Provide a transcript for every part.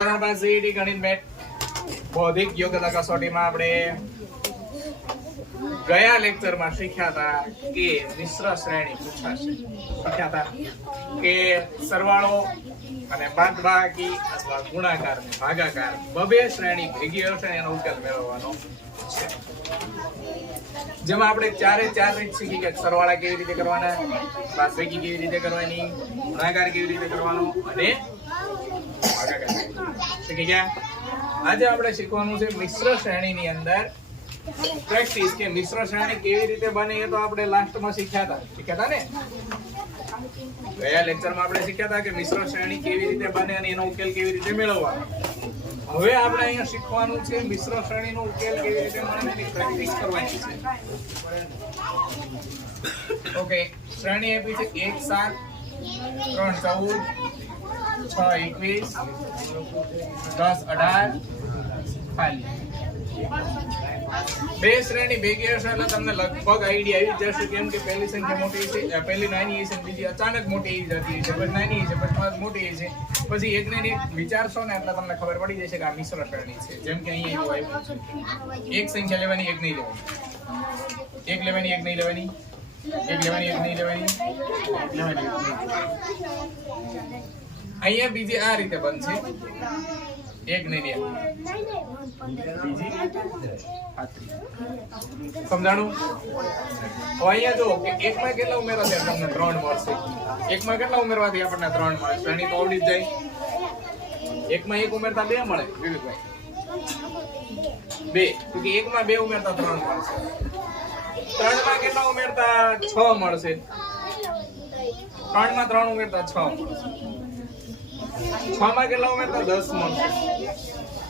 CET ગણિત mat બૌદ્ધિક યોગ્યતા કસોટીમાં આપણે ગયા લેક્ચરમાં શીખ્યા હતા કે મિશ્ર શ્રેણી પૂછાશે. શીખ્યા હતા કે સરવાળો અને બાદબાકી અથવા ગુણાકાર અને ભાગાકાર બબે શ્રેણી ભેગી હશે એનો ઉકેલ મેળવવાનો છે. જેમાં આપણે ચારે ચાર રીત શીખી કે સરવાળા કેવી રીતે કરવાના, બાદબાકી કેવી રીતે કરવાની, ગુણાકાર કેવી રીતે કરવાનો અને શીખી ગયા. આજે આપણે શીખવાનું છે મિશ્ર શ્રેણીની અંદર પ્રેક્ટિસ કે મિશ્ર શ્રેણી કેવી રીતે બને એ તો આપણે લાસ્ટમાં શીખ્યા હતા ને. ગયા લેક્ચરમાં આપણે શીખ્યા હતા કે મિશ્ર શ્રેણી કેવી રીતે બને અને એનો ઉકેલ કેવી રીતે મેળવવાનો. હવે આપણે અહીંયા શીખવાનું છે મિશ્ર શ્રેણીનો ઉકેલ કેવી રીતે મળે એની પ્રેક્ટિસ કરવાની છે. ઓકે, શ્રેણી આપી છે 1 7 3 14 6 21 10 18 ખાલી. બે શ્રેણી ભેગી હશે એટલે તમને લગભગ આઈડિયા આવી જશે કેમ કે પહેલી સંખ્યા મોટી છે, પહેલી નાની છે, બીજી અચાનક મોટી જતી છે, પછી નાની છે, પછી મોટી છે, પછી એકને એક વિચારશો ને એટલે તમને ખબર પડી જશે કે આ મિશ્ર શ્રેણી છે. જેમ કે અહીંયા એવું આવ્યું છે એક સંખ્યા લેવાની, એક નહીં લેવાની, એક લેવાની, એક નહીં લેવાની, એક લેવાની, એક નહીં લેવાની, અહીંયા બીજી આ રીતે બનશે એક નહીં લેવાની, બીજી સમજાણું? અહીંયા જો કે એકમાં કેટલા ઉમેરવાથી તમને 3 મળશે, એકમાં કેટલા ઉમેરવાથી આપણને 3 મળે? શ્રેણી તો આવડી જ જાય. એકમાં 1 ઉમેરતા 2 મળે વિવેકભાઈ, 2 તો કે એકમાં 2 ઉમેરતા 3 મળશે. 3માં કેટલા ઉમેરતા 6 મળશે, 3માં 3 ઉમેરતા 6 મળશે. 6માં કેટલા ઉમેરતા 10 મળશે,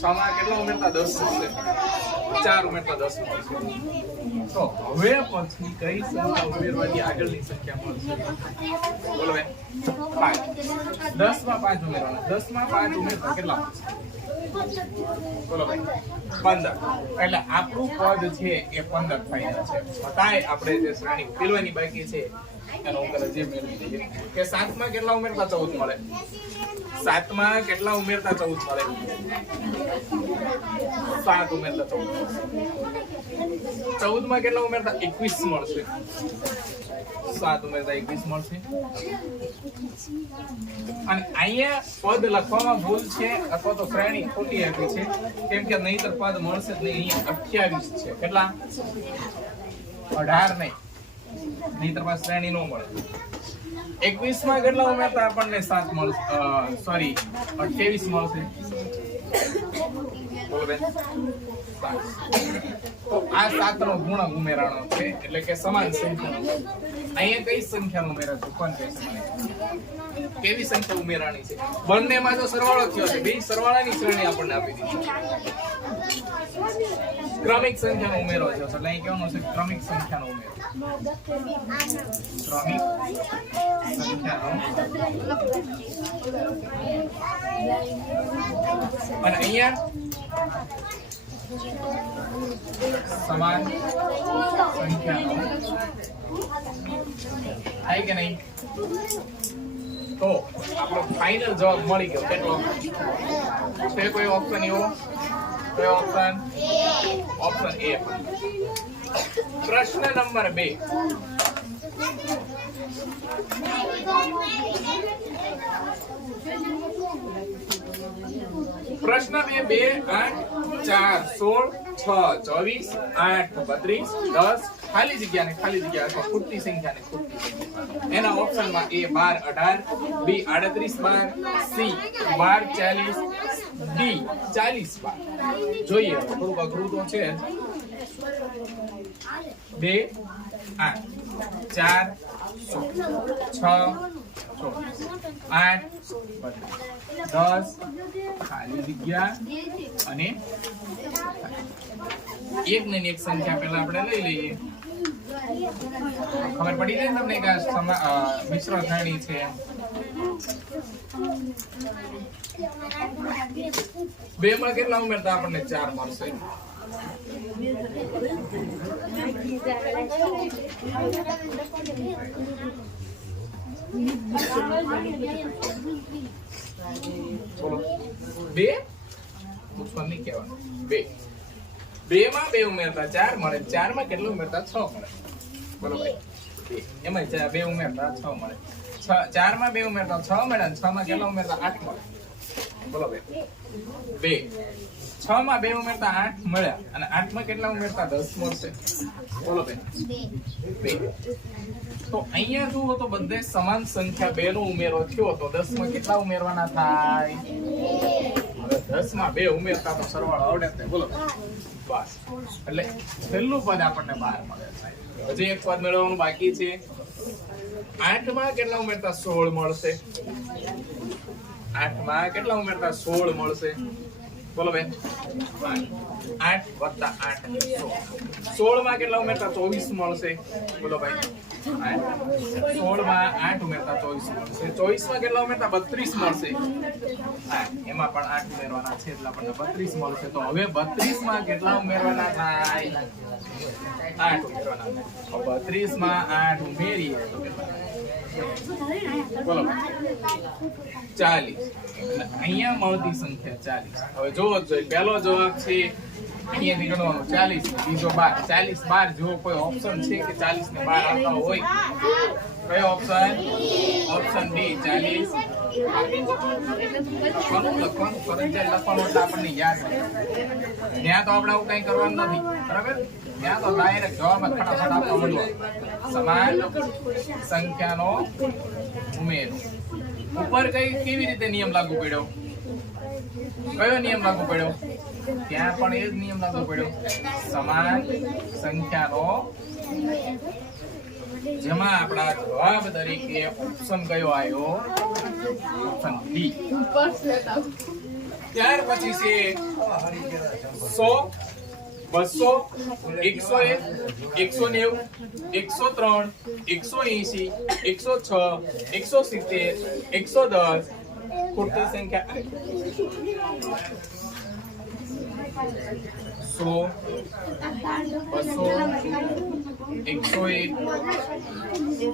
6માં કેટલા ઉમેરતા 10 મળશે, 4 ઉમેરતા 10 મળશે. તો હવે પછી કઈ સંખ્યા ઉમેરવાની આગળની સંખ્યા મળશે? બોલો બેન. 5. 10માં 5 ઉમેરવાના, 10માં 5 ઉમેરતા કેટલા મળશે? બોલો ભાઈ. 15. એટલે આપણું પદ છે એ 15 થાય છે. છતાંય આપણે જે શ્રેણી ઉકેલવાની બાકી છે એનો ઉકેલ જે મેળવી લઈએ કે 7માં કેટલા ઉમેરતા 14 મળે, 7માં કેટલા ઉમેરતા 14 મળે, 7 ઉમેરતા 14 મળશે. 14માં કેટલા ઉમેરતા 21 મળશે, 7 ઉમેરતા 21 મળશે. અને અહીંયા પદ લખવામાં ભૂલ છે અથવા તો શ્રેણી ખોટી આપી છે કેમ કે નહીતર પદ મળશે જ નહીં. અહીંયા 28 છે, કેટલા? 18 નહીં, નહીતર પદ શ્રેણી ન મળે. 21માં કેટલા ઉમેરતા આપણને 7 મળશે, સોરી 28 મળશે. બોલો બેન. તો આ 7 નો ગુણક ઉમેરાણો છે એટલે કે સમાન સંખ્યા. અહીંયા કઈ સંખ્યા ઉમેરા છે કોણ કહે છે? કેવી સંખ્યા ઉમેરાણી છે? બંનેમાં તો સરવાળો થયો છે, બે સરવાળાની શ્રેણી આપણને આપી દીધી. ક્રમિક સંખ્યાનો ઉમેરો છે એટલે અહીં કેવાનું છે ક્રમિક સંખ્યાનો ઉમેરો. ક્રમિક સંખ્યાનો અને અહીંયા સમાન સંખ્યાનો થાય કે નહીં? તો આપણો ફાઇનલ જવાબ મળી ગયો. કેટલો છે? કોઈ ઓપ્શન એવો? કયો ઓપ્શન? Option A. પ્રશ્ન નંબર 2. પ્રશ્ન 2 8 4 16 6 24 8 32 10 ખાલી જગ્યા ને ખાલી જગ્યા અથવા ખૂટતી સંખ્યા ને ખૂટતી સંખ્યા. એના ઓપ્શનમાં A 12 18, B 38 12, C 12 40, D 40 12. જોઈએ થોડુંક અઘરું તો છે. 2 8 4 6 8 10 ખાલી જગ્યા અને એક ને એક સંખ્યા પહેલા આપણે લઈ લઈએ. ખબર પડી જાય તમને કે મિશ્ર શ્રેણી છે. 2 માં કેટલા ઉમેરતા આપણને 4 મળશે. બોલો 2 પૂછવાનું નહીં કહેવાનું 2 2 માં 2 ઉમેરતા 4 મળે 4 માં કેટલું ઉમેરતા 6 મળે બોલો ભાઈ 2 એમાં 2 ઉમેરતા 6 મળે 4 માં 2 ઉમેરતા 6 મળે અને 6 માં કેટલા ઉમેરતા 8 મળે બોલો ભાઈ 2 6 માં 2 ઉમેરતા 8 મળ્યા અને 8 માં કેટલા ઉમેરતા 10 મળશે બોલો ભાઈ 2 તો અહીંયા જુઓ તો બધે સમાન સંખ્યા 2 નો ઉમેરો થયો તો 10 માં કેટલા ઉમેરવાના થાય હવે 10 માં 2 ઉમેરતા તો સરવાળો આવડે છે બોલો બસ એટલે છેલ્લું પદ આપણને 12 મળે છે હજી એક પદ મેળવવાનું બાકી છે 8 માં કેટલા ઉમેરતા 16 મળશે 8 માં કેટલા ઉમેરતા 16 મળશે બોલો બેન 8 વત્તા 8 16 માં કેટલા ઉમેરતા 24 મળશે બોલો ભાઈ 16 માં 8 ઉમેરતા 24 મળશે 24 માં કેટલા ઉમેરતા 32 મળશે એમાં પણ 8 ઉમેરવાના છે એટલે આપણને 32 મળશે તો હવે 32 માં કેટલા ઉમેરવાના થાય 8 ઉમેરવાના 32 માં 8 ઉમેરીએ તો બોલો 40 અહીંયા મળતી સંખ્યા 40 હવે જોવો જોઈએ પહેલો જવાબ છે અહીંયાથી ગણવાનું 40 બીજો 12 40 12 જો કોઈ ઓપ્શન છે કે 40 ને 12 આવતા હોય કયો ઓપ્શન ઓપ્શન ડી 40 લખવાનું ફરજિયાત લખવાનું એટલે આપણને યાદ રહે ત્યાં તો આપણે આવું કઈ કરવાનું નથી બરાબર ત્યાં તો ડાયરેક્ટ જવાબ ફટાફટ આપવા માંડવાનો સમાન સંખ્યાનો ઉમેરો ઉપર કેવી રીતે નિયમ લાગુ પડ્યો કયો નિયમ લાગુ પડ્યો ત્યાં પણ એ જ નિયમ લાગુ પડ્યો સમાન સંખ્યાનો જેમાં આપણા જવાબ તરીકે ઓપ્શન કયો આવ્યો ઓપ્શન ડી ત્યાર પછી છે 100 200 101 190 103 180 106 170 110 ખોટી સંખ્યા 100 200 101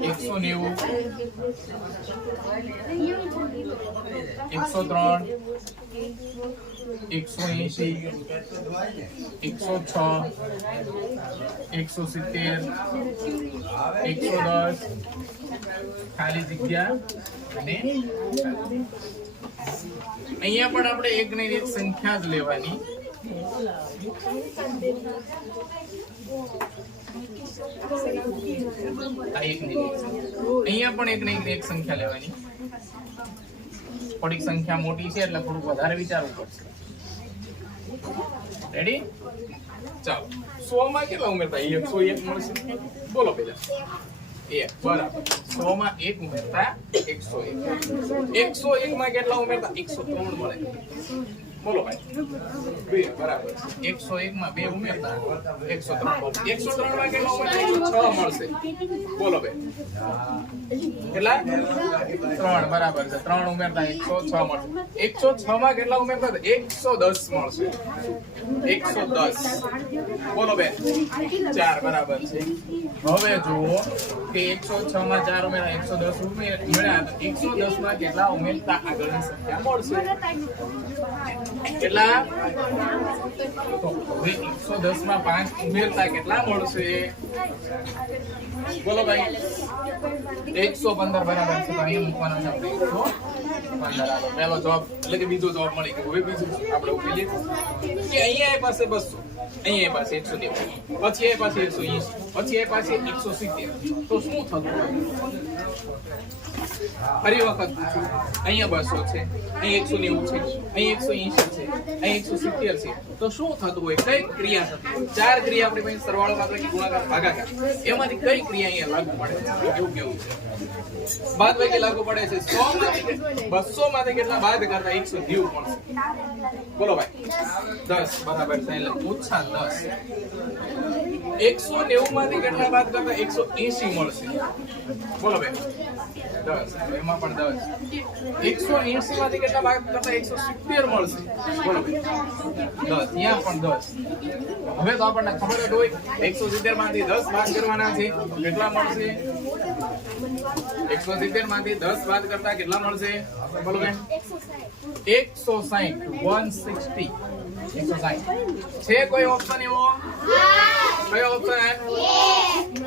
190 103 180 106 170 110 ખાલી જગ્યા અને અહીંયા પણ આપણે એક ને એક સંખ્યા જ લેવાની અહીંયા પણ એક ને એક સંખ્યા લેવાની થોડીક સંખ્યા મોટી છે એટલે થોડુંક વધારે વિચારવું પડશે રેડી ચાલો 100 માં કેટલા ઉમેરતા 101 મળશે બોલો પેલા 1 બરાબર 100 માં 1 ઉમેરતા 101 101 માં કેટલા ઉમેરતા 103 મળે બોલો ભાઈ 2 બરાબર 101 માં 2 ઉમેરતા 103 103 માં કેટલા ઉમેરતા 106 મળશે બોલો ભાઈ કેટલા 3 બરાબર છે 3 ઉમેરતા 106 મળશે 106 માં કેટલા ઉમેરતા 110 મળશે 110 બોલો બેન 4 બરાબર છે હવે જુઓ કે 106 માં 4 ઉમેરા 110 મળ્યા તો 110 માં કેટલા ઉમેરતા આગળની સંખ્યા મળશે કેટલા તો હવે 110 માં 5 ઉમેરતા કેટલા મળશે બોલો ભાઈ 115 બરાબર છે તો અહીં મૂકવાનો છે આપણે 115 પહેલો જવાબ એટલે કે બીજો જવાબ મળી ગયો હવે બીજું આપણે ઉકેલીએ કે અહીંયા એ પાસે 200 અહીંયા એ પાસે 190 પછી એ પાસે 180 પછી એ પાસે 170 તો શું થતું ફરી વખત પૂછું અહીંયા 200 છે અહીં 190 છે અહીં 180 છે અહીં 170 છે તો શું થતું હોય કઈ ક્રિયા થતી હોય ચાર ક્રિયા આપણી પાસે સરવાળો આપણે કે ગુણાકાર ભાગાકાર એમાંથી કઈ ક્રિયા અહીંયા લાગુ પડે એવું કેવું છે બાદબાકી લાગુ પડે છે 100 માંથી 200 માંથી કેટલા બાદ કરતા 190 મળશે બોલો ભાઈ 10 બરાબર છે એટલે ઓછા 10 190 માંથી કેટલા બાદ કરતા 180 મળશે બોલો ભાઈ 10 એમાં પણ 10 180 માંથી કેટલા બાદ કરતા 170 મળશે બોલો ભાઈ 10 ત્યાં પણ 10 હવે તો આપણને ખબર જ હોય 170 માંથી 10 બાદ કરવાના છે તો કેટલા મળશે 170 માંથી 10 બાદ કરતા કેટલા મળશે? બોલો બેન. 160. 160. 160 છે કોઈ ઓપ્શન એવો? કયો ઓપ્શન?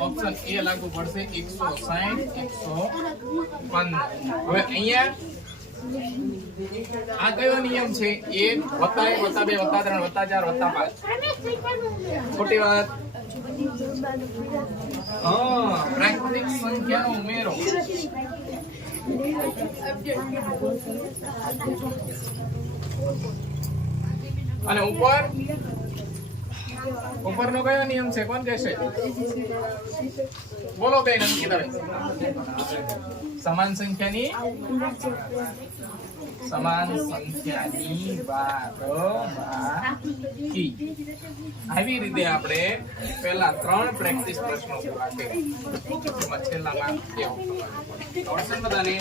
ઓપ્શન એ લાગુ પડશે. 160 115. હવે અહીંયા આ કયો નિયમ છે? 1 + 1 + 2 + 3 + 4 + 5. ખોટી વાત. પ્રાકૃતિક સંખ્યાનો ઉમેરો. અને ઉપરનો કયો નિયમ છે? કોણ કહેશે? બોલો બેન અંકિતાબેન. સમાન સંખ્યાની બાદબાકી. આવી રીતે આપણે પહેલા 3 પ્રેક્ટિસ પ્રશ્નો પૂરા કર્યા. છેલ્લામાં કેવું બધાને